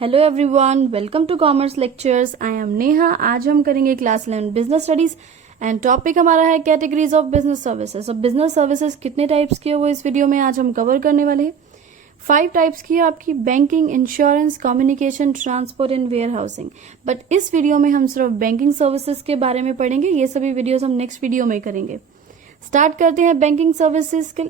Hello everyone, welcome to commerce lectures. I am Neha. आज हम करेंगे class 11 business studies and topic हमारा है कैटेगरीज ऑफ बिजनेस सर्विसेज। अब बिजनेस सर्विसेज कितने टाइप्स की है वो इस वीडियो में आज हम कवर करने वाले हैं। 5 टाइप्स की है आपकी, banking, insurance, communication, transport and warehousing. But इस वीडियो में हम सिर्फ बैंकिंग सर्विसेज के बारे में पढ़ेंगे। ये सभी वीडियोज हम नेक्स्ट वीडियो में करेंगे। स्टार्ट करते हैं बैंकिंग सर्विसेज के।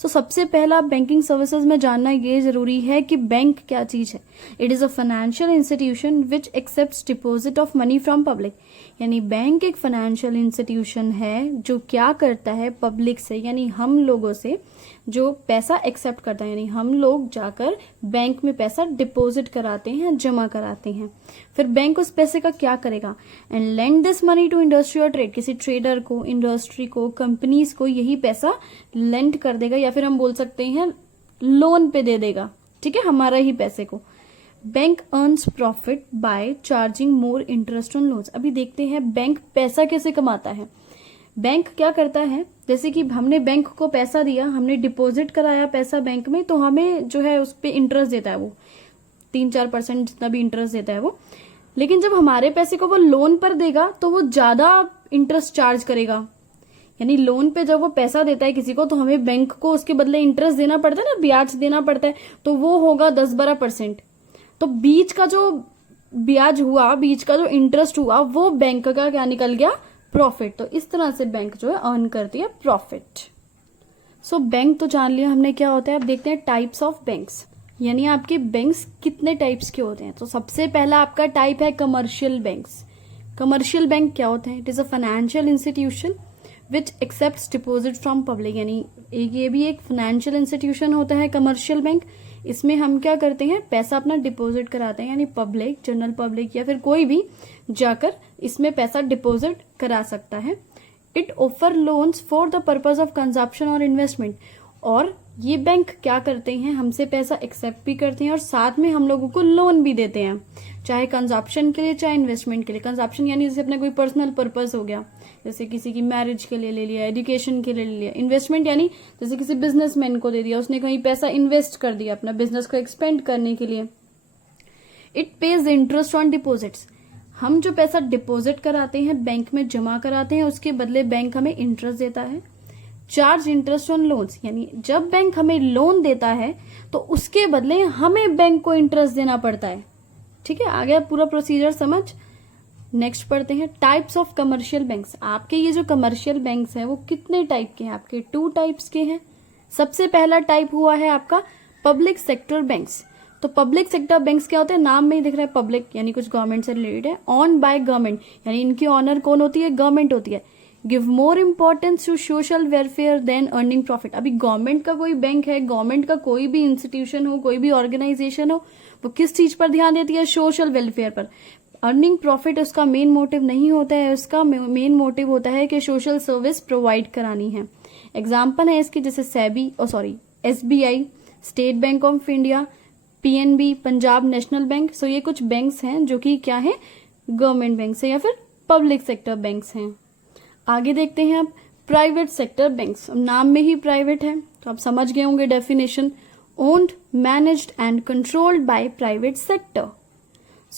सबसे पहला बैंकिंग सर्विसेज में जानना ये जरूरी है कि बैंक क्या चीज है। It is a financial institution which accepts deposit of money from public. यानी बैंक एक फाइनेंशियल इंस्टीट्यूशन है जो क्या करता है, पब्लिक से यानी हम लोगों से जो पैसा एक्सेप्ट करता है, यानी हम लोग जाकर बैंक में पैसा डिपॉजिट कराते हैं, जमा कराते हैं। फिर बैंक उस पैसे का क्या करेगा, and lend this money to industry और ट्रेड। किसी ट्रेडर को, इंडस्ट्री को, कंपनीज को यही पैसा लेंड कर देगा, या फिर हम बोल सकते हैं लोन पे दे देगा। ठीक है, हमारा ही पैसे को। Bank earns profit by charging more interest on loans. अभी देखते हैं बैंक पैसा कैसे कमाता है। बैंक क्या करता है, जैसे कि हमने बैंक को पैसा दिया, हमने डिपॉजिट कराया पैसा बैंक में, तो हमें जो है उस पर इंटरेस्ट देता है वो 3-4% जितना भी इंटरेस्ट देता है वो। लेकिन जब हमारे पैसे को वो लोन पर देगा तो वो ज्यादा इंटरेस्ट चार्ज करेगा। यानी लोन पे जब वो पैसा देता है किसी को तो हमें बैंक को उसके बदले इंटरेस्ट देना पड़ता है ना, ब्याज देना पड़ता है, तो वो होगा 10-12%। तो बीच का जो ब्याज हुआ, बीच का जो इंटरेस्ट हुआ, वो बैंक का क्या निकल गया, प्रॉफिट। तो इस तरह से बैंक जो है अर्न करती है प्रॉफिट। बैंक तो जान लिया हमने क्या होता है। अब देखते हैं टाइप्स ऑफ बैंक्स, यानी आपके बैंक्स कितने टाइप्स के होते हैं। तो सबसे पहला आपका टाइप है कमर्शियल बैंक्स। कमर्शियल बैंक क्या होते हैं, it is a financial institution which accepts deposit from public. यानी ये भी एक फाइनेंशियल इंस्टीट्यूशन होता है कमर्शियल बैंक। इसमें हम क्या करते हैं, पैसा अपना डिपॉजिट कराते हैं, यानी पब्लिक, जनरल पब्लिक या फिर कोई भी जाकर इसमें पैसा डिपॉजिट करा सकता है। It offer loans for the purpose of consumption और इन्वेस्टमेंट। और ये बैंक क्या करते हैं, हमसे पैसा एक्सेप्ट भी करते हैं और साथ में हम लोगों को लोन भी देते हैं, चाहे कंजप्शन के लिए चाहे इन्वेस्टमेंट के लिए। कंजप्शन यानी जैसे अपना कोई पर्सनल पर्पज हो गया, जैसे किसी की मैरिज के लिए ले लिया, एजुकेशन के लिए ले लिया। इन्वेस्टमेंट यानी जैसे किसी बिजनेसमैन को दे दिया, उसने कहीं पैसा इन्वेस्ट कर दिया अपना बिजनेस को एक्सपेंड करने के लिए। It pays interest on deposits. हम जो पैसा डिपॉजिट कराते हैं, बैंक में जमा कराते हैं, उसके बदले बैंक हमें इंटरेस्ट देता है। चार्ज इंटरेस्ट ऑन लोन्स, यानी जब बैंक हमें लोन देता है तो उसके बदले हमें बैंक को इंटरेस्ट देना पड़ता है। ठीक है, आ गया पूरा प्रोसीजर समझ। नेक्स्ट पढ़ते हैं टाइप्स ऑफ कमर्शियल बैंक्स। आपके ये जो कमर्शियल बैंक्स हैं वो कितने टाइप के हैं, आपके 2 टाइप्स के हैं। सबसे पहला टाइप हुआ है आपका पब्लिक सेक्टर बैंक्स। तो पब्लिक सेक्टर बैंक्स क्या होते हैं, नाम में ही दिख रहा है पब्लिक, यानी कुछ गवर्नमेंट से रिलेटेड है। ऑन बाय गवर्नमेंट, यानी इनकी ऑनर कौन होती है, गवर्नमेंट होती है। Give more importance to social welfare than earning profit. अभी गवर्नमेंट का कोई बैंक है, गवर्नमेंट का कोई भी इंस्टीट्यूशन हो, कोई भी ऑर्गेनाइजेशन हो, वो किस चीज पर ध्यान देती है, सोशल वेलफेयर पर। अर्निंग प्रॉफिट उसका मेन मोटिव नहीं होता है, उसका मेन मोटिव होता है कि सोशल सर्विस प्रोवाइड करानी है। एग्जाम्पल है इसकी जैसे SBI, state bank of India, PNB, Punjab national bank. ये कुछ बैंक्स हैं जो कि क्या है, गवर्नमेंट बैंक्स है या फिर पब्लिक सेक्टर बैंक्स हैं। आगे देखते हैं आप प्राइवेट सेक्टर बैंक्स। नाम में ही प्राइवेट है तो आप समझ गए होंगे definition. Owned, managed and controlled by private sector.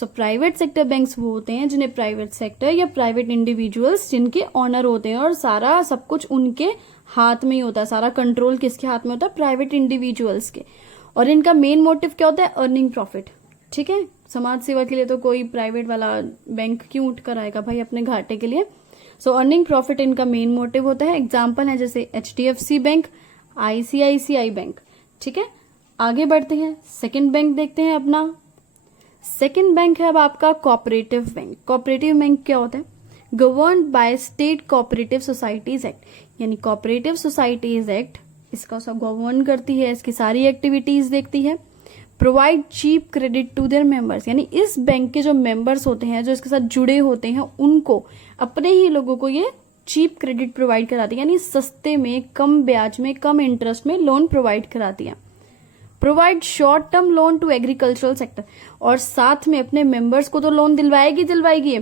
Private sector banks वो होते हैं जिन्हें प्राइवेट सेक्टर या प्राइवेट इंडिविजुअल्स जिनके ऑनर होते हैं और सारा सब कुछ उनके हाथ में ही होता है। सारा कंट्रोल किसके हाथ में होता है, प्राइवेट इंडिविजुअल्स के। और इनका मेन मोटिव क्या होता है, अर्निंग प्रॉफिट। ठीक है, समाज सेवा के लिए तो कोई प्राइवेट वाला बैंक क्यों उठ कर आएगा भाई अपने घाटे के लिए। अर्निंग प्रॉफिट इनका मेन मोटिव होता है। एग्जाम्पल है जैसे HDFC बैंक, ICICI बैंक। ठीक है, आगे बढ़ते हैं, सेकेंड बैंक देखते हैं अपना। सेकेंड बैंक है अब आपका कोऑपरेटिव बैंक। कोऑपरेटिव बैंक क्या होता है, governed by state cooperative societies act. यानी कोऑपरेटिव सोसाइटीज एक्ट इसका सब गवर्न करती है, इसकी सारी एक्टिविटीज देखती है। Provide cheap credit to their members, यानी इस बैंक के जो मेंबर्स होते हैं, जो इसके साथ जुड़े होते हैं, उनको, अपने ही लोगों को ये चीप क्रेडिट प्रोवाइड कराती है, यानी सस्ते में, कम ब्याज में, कम इंटरेस्ट में लोन प्रोवाइड कराती है। Provide short term loan to agricultural sector, और साथ में अपने मेंबर्स को तो लोन दिलवाएगी,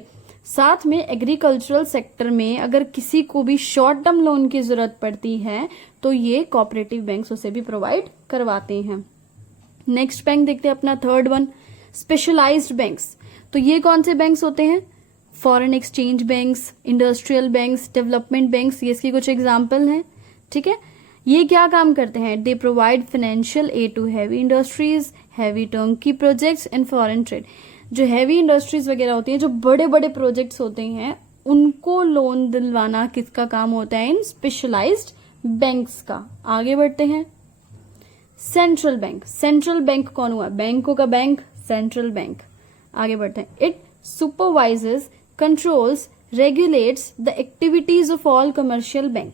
साथ में एग्रीकल्चरल सेक्टर में अगर किसी को भी शॉर्ट टर्म लोन की जरूरत पड़ती है तो ये कोऑपरेटिव बैंक्स उसे भी प्रोवाइड करवाते हैं। नेक्स्ट बैंक देखते हैं अपना थर्ड वन, स्पेशलाइज्ड बैंक्स, तो ये कौन से बैंक्स होते हैं? Foreign exchange banks, industrial banks, development banks, ये इसकी कुछ एग्जाम्पल हैं। ठीक है, ये क्या काम करते हैं? They provide financial aid to heavy industries, heavy turnkey projects and foreign trade. जो हैवी इंडस्ट्रीज वगैरह होती हैं, जो बड़े बड़े प्रोजेक्ट्स होते हैं, उनको लोन दिलवाना किसका काम होता है? इन स्पेशलाइज्ड बैंक्स का। आगे बढ़ते हैं। सेंट्रल बैंक, सेंट्रल बैंक कौन हुआ? बैंकों का बैंक सेंट्रल बैंक। आगे बढ़ते हैं। It supervises, controls, regulates the activities of all commercial bank,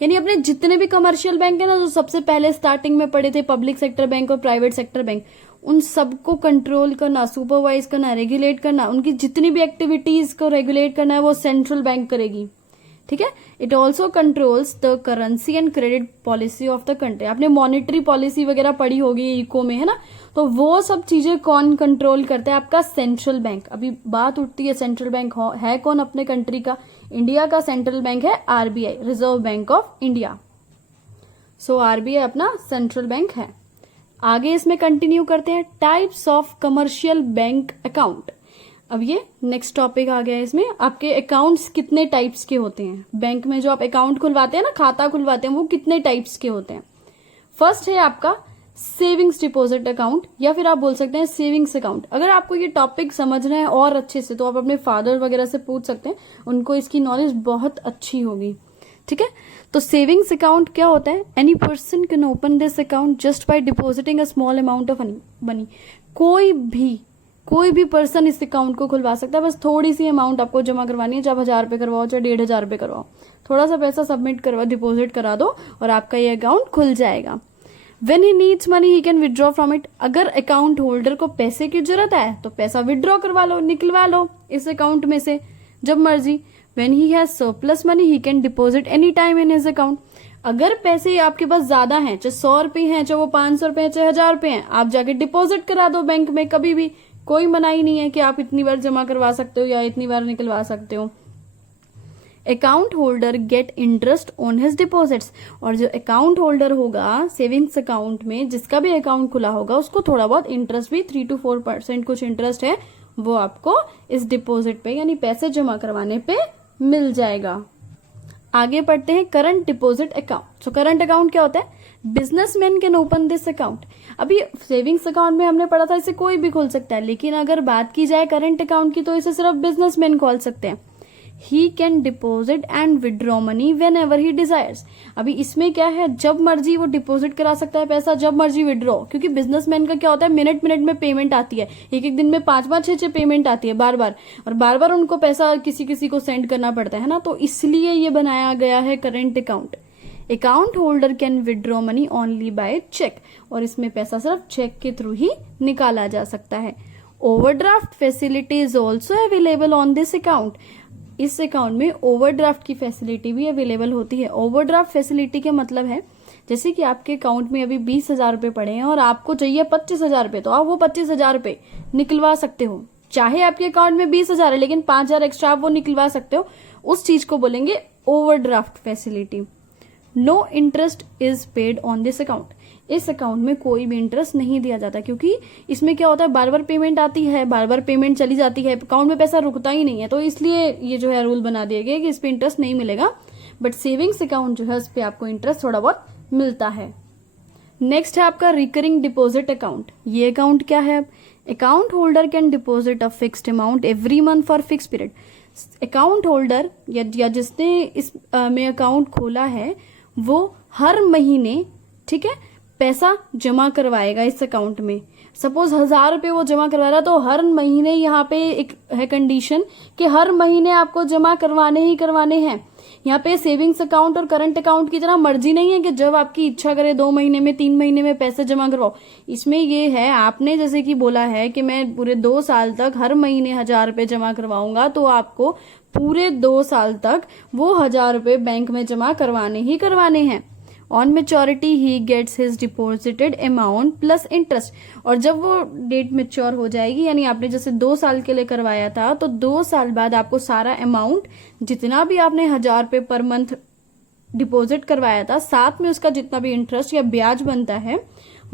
यानी अपने जितने भी कमर्शियल बैंक है ना, जो सबसे पहले स्टार्टिंग में पढ़े थे, पब्लिक सेक्टर बैंक और प्राइवेट सेक्टर बैंक, उन सबको कंट्रोल करना, सुपरवाइज करना, रेगुलेट करना, उनकी जितनी भी एक्टिविटीज को रेगुलेट करना है वो सेंट्रल बैंक करेगी। ठीक है। It also controls the currency and credit policy of the country. आपने मॉनेटरी पॉलिसी वगैरह पढ़ी होगी इको में, है ना, तो वो सब चीजें कौन कंट्रोल करता है? आपका सेंट्रल बैंक। अभी बात उठती है सेंट्रल बैंक है कौन अपने कंट्री का? इंडिया का सेंट्रल बैंक है RBI, reserve bank of India. So RBI अपना सेंट्रल बैंक है। आगे इसमें कंटिन्यू करते हैं। Types of commercial bank account. अब ये नेक्स्ट टॉपिक आ गया है। इसमें आपके अकाउंट्स कितने टाइप्स के होते हैं? बैंक में जो आप अकाउंट खुलवाते हैं ना, खाता खुलवाते हैं, वो कितने टाइप्स के होते हैं? फर्स्ट है आपका सेविंग्स डिपॉजिट अकाउंट, या फिर आप बोल सकते हैं सेविंग्स अकाउंट। अगर आपको ये टॉपिक समझना है और अच्छे से, तो आप अपने फादर वगैरह से पूछ सकते हैं, उनको इसकी नॉलेज बहुत अच्छी होगी। ठीक है, तो सेविंग्स अकाउंट क्या होता है? Any person can open this account just by depositing a small amount of money. कोई भी पर्सन इस अकाउंट को खुलवा सकता है, बस थोड़ी सी अमाउंट आपको जमा करवानी है, चाहे 1000 रुपए करवाओ, चाहे 1500 रुपए करवाओ, थोड़ा सा पैसा सबमिट करवा, डिपॉजिट करा दो और आपका ये अकाउंट खुल जाएगा। When he needs money, he can withdraw from it। अगर अकाउंट होल्डर को पैसे की जरूरत है तो पैसा विड्रॉ करवा लो, निकलवा लो इस अकाउंट में से जब मर्जी। When he has surplus money, he can deposit any time in his account। अगर पैसे आपके पास ज्यादा हैं, चाहे 100 रुपए हैं, चाहे वो 500 रुपए हैं, चाहे 1000 रुपए हैं, आप जाके डिपॉजिट करा दो बैंक में, कभी भी कोई मनाही नहीं है कि आप इतनी बार जमा करवा सकते हो या इतनी बार निकलवा सकते हो। Account holder get interest on his deposits. और जो अकाउंट होल्डर होगा सेविंग्स अकाउंट में, जिसका भी अकाउंट खुला होगा, उसको थोड़ा बहुत इंटरेस्ट भी 3 to 4% कुछ इंटरेस्ट है, वो आपको इस डिपॉजिट पे यानी पैसे जमा करवाने पे मिल जाएगा। आगे पढ़ते हैं current deposit account. So current account क्या होता है? Businessman can open this account. अभी सेविंग्स अकाउंट में हमने पढ़ा था इसे कोई भी खोल सकता है, लेकिन अगर बात की जाए करंट अकाउंट की तो इसे सिर्फ बिजनेसमैन खोल सकते हैं। He can deposit and withdraw money whenever he desires। अभी इसमें क्या है, जब मर्जी वो डिपॉजिट करा सकता है पैसा, जब मर्जी विड्रॉ, क्योंकि बिजनेसमैन का क्या होता है, मिनट मिनट में पेमेंट आती है, एक एक दिन में 5-5 6-6 पेमेंट आती है बार बार, और बार बार उनको पैसा किसी किसी को सेंड करना पड़ता है ना, तो इसलिए ये बनाया गया है current account. Account holder can withdraw money only by cheque, और इसमें पैसा सिर्फ चेक के थ्रू ही निकाला जा सकता है। Overdraft facility is also available on this account. इस अकाउंट में ओवरड्राफ्ट की फैसिलिटी भी अवेलेबल होती है। ओवरड्राफ्ट फैसिलिटी का मतलब है, जैसे कि आपके अकाउंट में अभी 20,000 रुपए पड़े हैं और आपको चाहिए 25,000 रुपए, तो आप वो 25,000 रुपए निकलवा सकते हो। चाहे आपके अकाउंट में 20,000 है लेकिन 5,000 एक्स्ट्रा आप वो निकलवा सकते हो, उस चीज को बोलेंगे overdraft facility. No interest is paid on this account. इस अकाउंट में कोई भी इंटरेस्ट नहीं दिया जाता, क्योंकि इसमें क्या होता है, बार बार पेमेंट आती है, बार बार पेमेंट चली जाती है, अकाउंट में पैसा रुकता ही नहीं है, तो इसलिए ये जो है रूल बना दिया गया कि इस पे इंटरेस्ट नहीं मिलेगा। बट सेविंग्स अकाउंट जो है उस पे आपको इंटरेस्ट थोड़ा बहुत मिलता है। नेक्स्ट है आपका रिकरिंग डिपॉजिट अकाउंट। ये अकाउंट क्या है? Account holder can deposit a fixed amount every month for fix period. Account holder या जिसने इस में अकाउंट खोला है वो हर महीने, ठीक है, पैसा जमा करवाएगा इस अकाउंट में। सपोज 1000 रुपए वो जमा करवा रहा है, तो हर महीने यहाँ पे एक है कंडीशन कि हर महीने आपको जमा करवाने ही करवाने हैं। यहाँ पे सेविंग्स अकाउंट और करंट अकाउंट की तरह मर्जी नहीं है कि जब आपकी इच्छा करे 2 महीने में 3 महीने में पैसे जमा करवाओ। इसमें ये है, आपने जैसे कि बोला है कि मैं पूरे 2 साल तक हर महीने 1000 रुपए जमा करवाऊंगा, तो आपको पूरे 2 साल तक वो 1000 रुपए बैंक में जमा करवाने ही करवाने हैं। On maturity he gets his deposited amount plus interest. और जब वो डेट मेच्योर हो जाएगी, यानी आपने जैसे 2 साल के लिए करवाया था, तो 2 साल बाद आपको सारा अमाउंट जितना भी आपने 1000 रुपए पर मंथ डिपॉजिट करवाया था, साथ में उसका जितना भी इंटरेस्ट या ब्याज बनता है,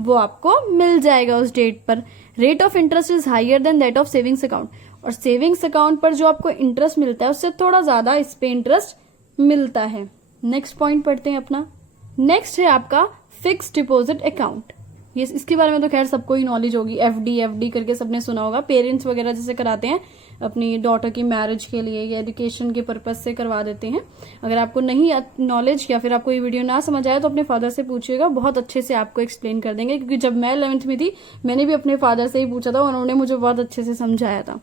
वो आपको मिल जाएगा उस डेट पर। Rate of interest is higher than that of savings account, और सेविंग्स अकाउंट पर जो आपको इंटरेस्ट मिलता है उससे थोड़ा ज्यादा इस पे इंटरेस्ट मिलता है। नेक्स्ट पॉइंट पढ़ते हैं अपना। नेक्स्ट है आपका फिक्स डिपॉजिट अकाउंट। ये इसके बारे में तो खैर सबको ही नॉलेज होगी, एफडी करके सबने सुना होगा। पेरेंट्स वगैरह जैसे कराते हैं अपनी डॉटर की मैरिज के लिए या एजुकेशन के पर्पज से करवा देते हैं। अगर आपको नहीं नॉलेज या फिर आपको ये वीडियो ना समझ आए तो अपने फादर से पूछिएगा, बहुत अच्छे से आपको एक्सप्लेन कर देंगे, क्योंकि जब मैं 11th में थी मैंने भी अपने फादर से ही पूछा था, उन्होंने मुझे बहुत अच्छे से समझाया था।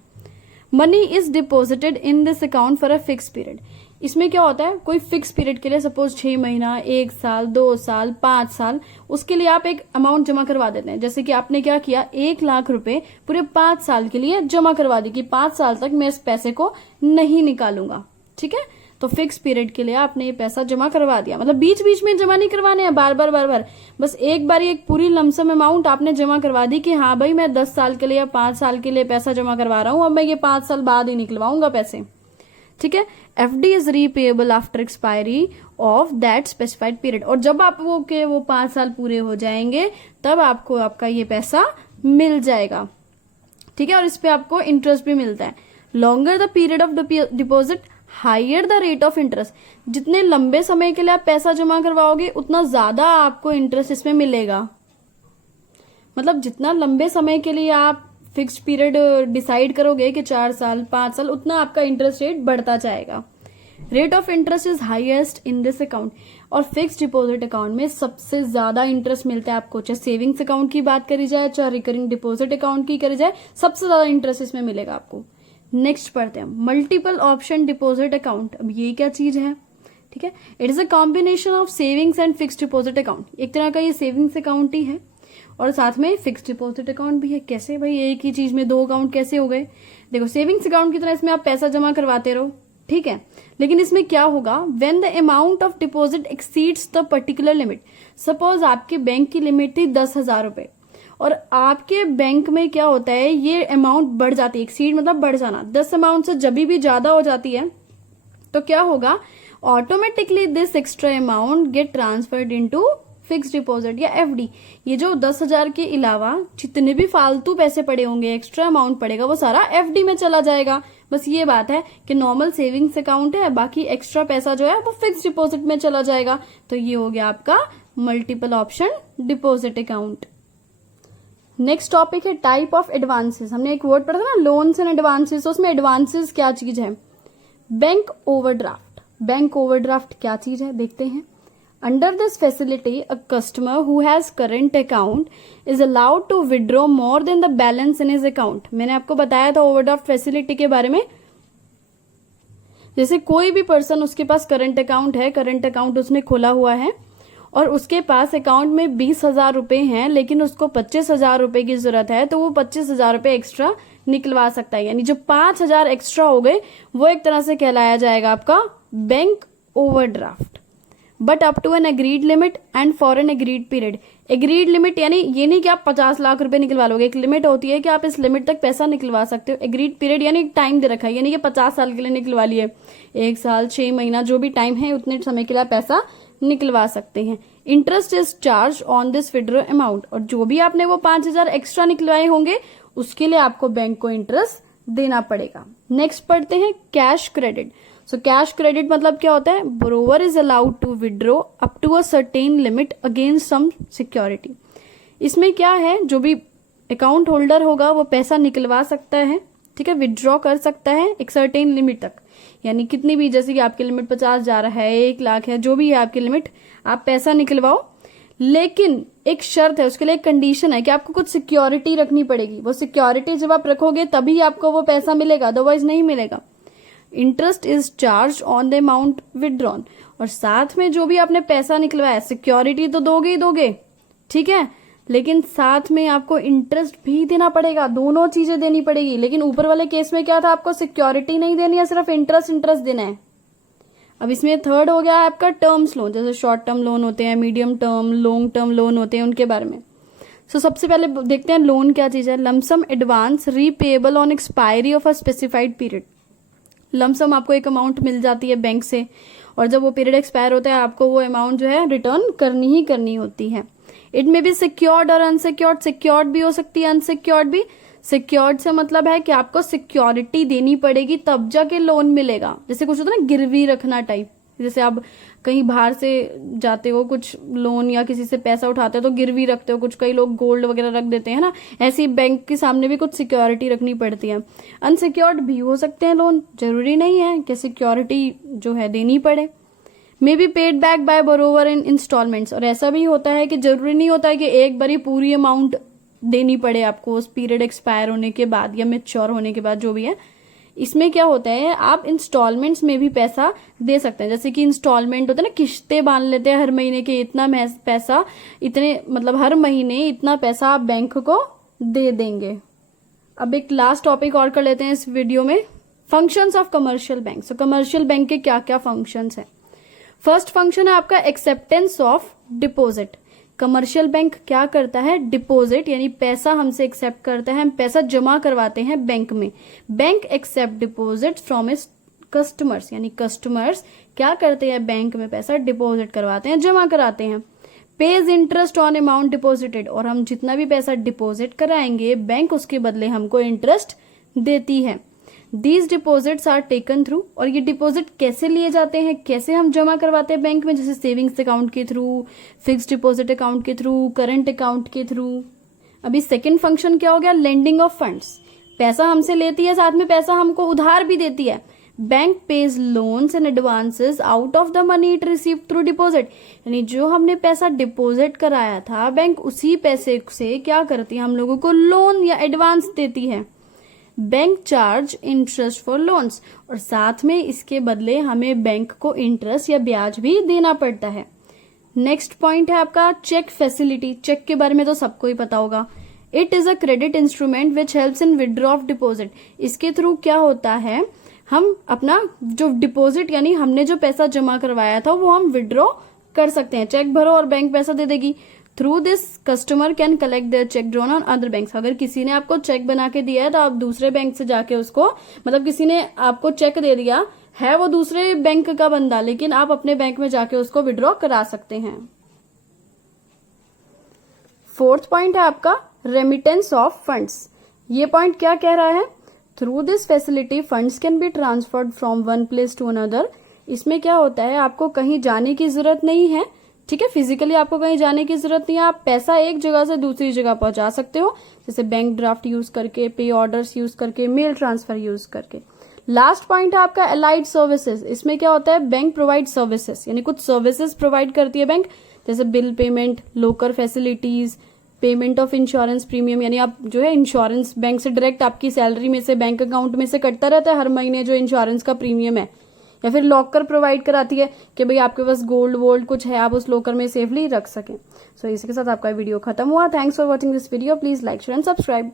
Money is deposited in this account for a fix period. इसमें क्या होता है, कोई फिक्स पीरियड के लिए, सपोज 6 महीना, 1 साल, 2 साल, 5 साल, उसके लिए आप एक अमाउंट जमा करवा देते हैं। जैसे कि आपने क्या किया, 1 लाख रुपए पूरे 5 साल के लिए जमा करवा दी कि 5 साल तक मैं इस पैसे को नहीं निकालूंगा। ठीक है, तो फिक्स पीरियड के लिए आपने ये पैसा जमा करवा दिया। मतलब बीच बीच में जमा नहीं करवाने हैं बार बार, बस एक बार एक पूरी लमसम अमाउंट आपने जमा करवा दी कि हाँ भाई मैं 10 साल के लिए या 5 साल के लिए पैसा जमा करवा रहा हूं, अब मैं ये 5 साल बाद ही निकलवाऊंगा पैसे। ठीक है, FD is repayable after expiry of that specified period. और जब आप वो 5 साल पूरे हो जाएंगे तब आपको आपका ये पैसा मिल जाएगा। ठीक है, और इस पे आपको इंटरेस्ट भी मिलता है। Longer the period of deposit higher the rate of interest. जितने लंबे समय के लिए आप पैसा जमा करवाओगे उतना ज्यादा आपको इंटरेस्ट इसमें मिलेगा। मतलब जितना लंबे समय के लिए आप फिक्स पीरियड डिसाइड करोगे कि 4 साल 5 साल, उतना आपका इंटरेस्ट रेट बढ़ता जाएगा। Rate of interest is highest in this account. और फिक्स डिपॉजिट अकाउंट में सबसे ज्यादा इंटरेस्ट मिलता है आपको, चाहे सेविंग्स अकाउंट की बात करी जाए चाहे रिकरिंग डिपॉजिट अकाउंट की करी जाए, सबसे ज्यादा इंटरेस्ट इसमें मिलेगा आपको। नेक्स्ट पढ़ते हैं मल्टीपल ऑप्शन डिपॉजिट अकाउंट। अब ये क्या चीज है, ठीक है, it is a combination of savings and fix deposit account. एक तरह का ये सेविंग्स अकाउंट ही है और साथ में फिक्स डिपॉजिट अकाउंट भी है। कैसे भाई, एक ही चीज में 2 अकाउंट कैसे हो गए? देखो, सेविंग्स अकाउंट की तरह इसमें आप पैसा जमा करवाते रहो, ठीक है, लेकिन इसमें क्या होगा, when the amount of deposit exceeds the particular limit. Suppose आपके बैंक की लिमिट थी 10,000 रुपए और आपके बैंक में क्या होता है, ये अमाउंट बढ़ जाती है। एक्सीड मतलब बढ़ जाना, 10 अमाउंट से जब भी ज्यादा हो जाती है तो क्या होगा, automatically this extra amount get transferred into fix deposit या एफडी। ये जो 10,000 के अलावा जितने भी फालतू पैसे पड़े होंगे, एक्स्ट्रा अमाउंट पड़ेगा, वो सारा एफडी में चला जाएगा। बस ये बात है कि नॉर्मल सेविंग्स अकाउंट है, बाकी एक्स्ट्रा पैसा जो है वो फिक्स डिपॉजिट में चला जाएगा। तो ये हो गया आपका multiple option deposit account. Next topic है टाइप ऑफ एडवांसेस। हमने एक वर्ड पढ़ा था ना, लोन्स एंड एडवांसेस, तो उसमें एडवांसेस क्या चीज है? Bank overdraft. बैंक ओवरड्राफ्ट क्या चीज है देखते हैं। Under this facility, a customer who has current account is allowed to withdraw more than the balance in his account. मैंने आपको बताया था ओवरड्राफ्ट फैसिलिटी के बारे में। जैसे कोई भी पर्सन, उसके पास करंट अकाउंट है, करंट अकाउंट उसने खोला हुआ है और उसके पास अकाउंट में 20,000 रुपए हैं, लेकिन उसको 25,000 रुपए की जरूरत है, तो वो 25,000 रुपए एक्स्ट्रा निकलवा सकता है। यानी जो 5,000 एक्स्ट्रा हो गए वो एक तरह से कहलाया जाएगा आपका bank overdraft. But up to an agreed लिमिट एंड फॉर एन एग्रीड पीरियड। एग्रीड लिमिट यानी ये नहीं कि आप 50 लाख रुपए निकलवा लोगे, एक लिमिट होती है कि आप इस लिमिट तक पैसा निकलवा सकते हो। एग्रीड पीरियड यानी टाइम दे रखा है, यानी कि 50 साल के लिए निकलवा लिए, 1 साल 6 महीना जो भी टाइम है उतने समय के लिए पैसा निकलवा सकते हैं। Interest is charge on this withdraw amount. और जो भी आपने वो 5,000 एक्स्ट्रा निकलवाए होंगे उसके लिए आपको बैंक को इंटरेस्ट देना पड़ेगा। नेक्स्ट पढ़ते हैं cash credit. So cash credit मतलब क्या होता है, borrower is allowed to withdraw up to a certain limit against some security. इसमें क्या है, जो भी अकाउंट होल्डर होगा वो पैसा निकलवा सकता है, ठीक है, विड्रॉ कर सकता है एक सर्टेन लिमिट तक, यानी कितनी भी, जैसे कि आपकी लिमिट 50 जा रहा है, 1 लाख है, जो भी है आपकी लिमिट, आप पैसा निकलवाओ। लेकिन एक शर्त है, उसके लिए एक कंडीशन है कि आपको कुछ सिक्योरिटी रखनी पड़ेगी। वो सिक्योरिटी जब आप रखोगे तभी आपको वो पैसा मिलेगा, अदरवाइज नहीं मिलेगा। Interest is charge on the amount withdrawn. और साथ में जो भी आपने पैसा निकलवाया, सिक्योरिटी तो दोगे ही दोगे, ठीक है, लेकिन साथ में आपको इंटरेस्ट भी देना पड़ेगा, दोनों चीजें देनी पड़ेगी। लेकिन ऊपर वाले केस में क्या था, आपको सिक्योरिटी नहीं देनी है, सिर्फ इंटरेस्ट देना है। अब इसमें थर्ड हो गया है आपका टर्म्स लोन, जैसे शॉर्ट टर्म लोन होते हैं, medium term, long term loan होते हैं, उनके बारे में। सबसे पहले देखते हैं लोन क्या चीज है। Lump sum advance repayable on expiry of a specified period. Lump sum आपको एक अमाउंट मिल जाती है बैंक से और जब वो पीरियड एक्सपायर होता है आपको वो अमाउंट जो है रिटर्न करनी ही करनी होती है। इट मे बी सिक्योर्ड और अनसिक्योर्ड, सिक्योर्ड भी हो सकती है, अनसिक्योर्ड भी। सिक्योर्ड से मतलब है कि आपको सिक्योरिटी देनी पड़ेगी तब जाके लोन मिलेगा। जैसे कुछ होता है ना गिरवी रखना टाइप, जैसे आप कहीं बाहर से जाते हो कुछ लोन या किसी से पैसा उठाते हो तो गिरवी रखते हो, कुछ कई लोग गोल्ड वगैरह रख देते हैं ना, ऐसे ही बैंक के सामने भी कुछ सिक्योरिटी रखनी पड़ती है। अनसिक्योर्ड भी हो सकते हैं लोन, जरूरी नहीं है कि सिक्योरिटी जो है देनी पड़े। May be paid back by borrower in instalments, और ऐसा भी होता है कि जरूरी नहीं होता है कि एक बार ही पूरी अमाउंट देनी पड़े आपको उस पीरियड एक्सपायर होने के बाद या मैच्योर होने के बाद, जो भी है। इसमें क्या होता है, आप इंस्टॉलमेंट्स में भी पैसा दे सकते हैं। जैसे कि इंस्टॉलमेंट होता है ना, किश्तें बांध लेते हैं हर महीने के, इतना पैसा, इतने मतलब हर महीने इतना पैसा आप बैंक को दे देंगे। अब एक लास्ट टॉपिक और कर लेते हैं इस वीडियो में, functions of commercial bank. So commercial bank के क्या क्या फंक्शंस हैं। फर्स्ट फंक्शन है आपका acceptance of deposit. Commercial bank क्या करता है, डिपॉजिट यानी पैसा हमसे एक्सेप्ट करता है, हम पैसा जमा करवाते हैं बैंक में। Bank accept deposit from its customers, यानी कस्टमर्स क्या करते हैं, बैंक में पैसा डिपॉजिट करवाते हैं, जमा कराते हैं। Page interest on amount deposited, और हम जितना भी पैसा डिपॉजिट कराएंगे बैंक उसके बदले हमको इंटरेस्ट देती है। These deposits are taken through, और ये डिपॉजिट कैसे लिए जाते हैं, कैसे हम जमा करवाते हैं बैंक में, जैसे सेविंग्स अकाउंट के थ्रू, फिक्स्ड डिपॉजिट अकाउंट के थ्रू, करंट अकाउंट के थ्रू। अभी सेकंड फंक्शन क्या हो गया, लेंडिंग ऑफ फंड्स। पैसा हमसे लेती है, साथ में पैसा हमको उधार भी देती है। Bank page loans and advances out of the money it receive through deposit, यानी जो हमने पैसा डिपॉजिट कराया था बैंक उसी पैसे से क्या करती है, हम लोगों को लोन या एडवांस देती है। Bank charge interest for loans, और साथ में इसके बदले हमें बैंक को इंटरेस्ट या ब्याज भी देना पड़ता है। नेक्स्ट पॉइंट है आपका चेक फैसिलिटी। चेक के बारे में तो सबको ही पता होगा। It is a credit instrument which helps in withdraw of deposit. इसके थ्रू क्या होता है, हम अपना जो डिपॉजिट यानी हमने जो पैसा जमा करवाया था वो हम विड्रॉ कर सकते हैं। चेक भरो और बैंक पैसा दे देगी। Through this customer can collect their cheque drawn on other banks. अगर किसी ने आपको चेक बना के दिया है तो आप दूसरे बैंक से जाके उसको, मतलब किसी ने आपको चेक दे दिया है, वो दूसरे बैंक का बंदा, लेकिन आप अपने बैंक में जाके उसको विड्रॉ करा सकते हैं। फोर्थ पॉइंट है आपका रेमिटेंस ऑफ फंड्स। ये पॉइंट क्या कह रहा है, through this facility funds can be transferred from one place to another. इसमें क्या होता है, आपको कहीं जाने की जरूरत नहीं है, ठीक है, फिजिकली आपको कहीं जाने की जरूरत नहीं है, आप पैसा एक जगह से दूसरी जगह पहुंचा सकते हो, जैसे बैंक ड्राफ्ट यूज करके, पे ऑर्डर्स यूज करके, मेल ट्रांसफर यूज करके। लास्ट पॉइंट है आपका अलाइड सर्विसेज। इसमें क्या होता है, बैंक प्रोवाइड सर्विसेज, यानी कुछ सर्विसेज प्रोवाइड करती है बैंक, जैसे bill payment, locker facilities, payment of insurance premium, यानी आप जो है इंश्योरेंस बैंक से डायरेक्ट आपकी सैलरी में से बैंक अकाउंट में से कटता रहता है हर महीने जो इंश्योरेंस का प्रीमियम है। या फिर लॉकर प्रोवाइड कराती है कि भाई आपके पास गोल्ड वोल्ड कुछ है, आप उस लॉकर में सेफली रख सकें। सो इसी के साथ आपका वीडियो खत्म हुआ। Thanks for watching this video. Please like share and subscribe.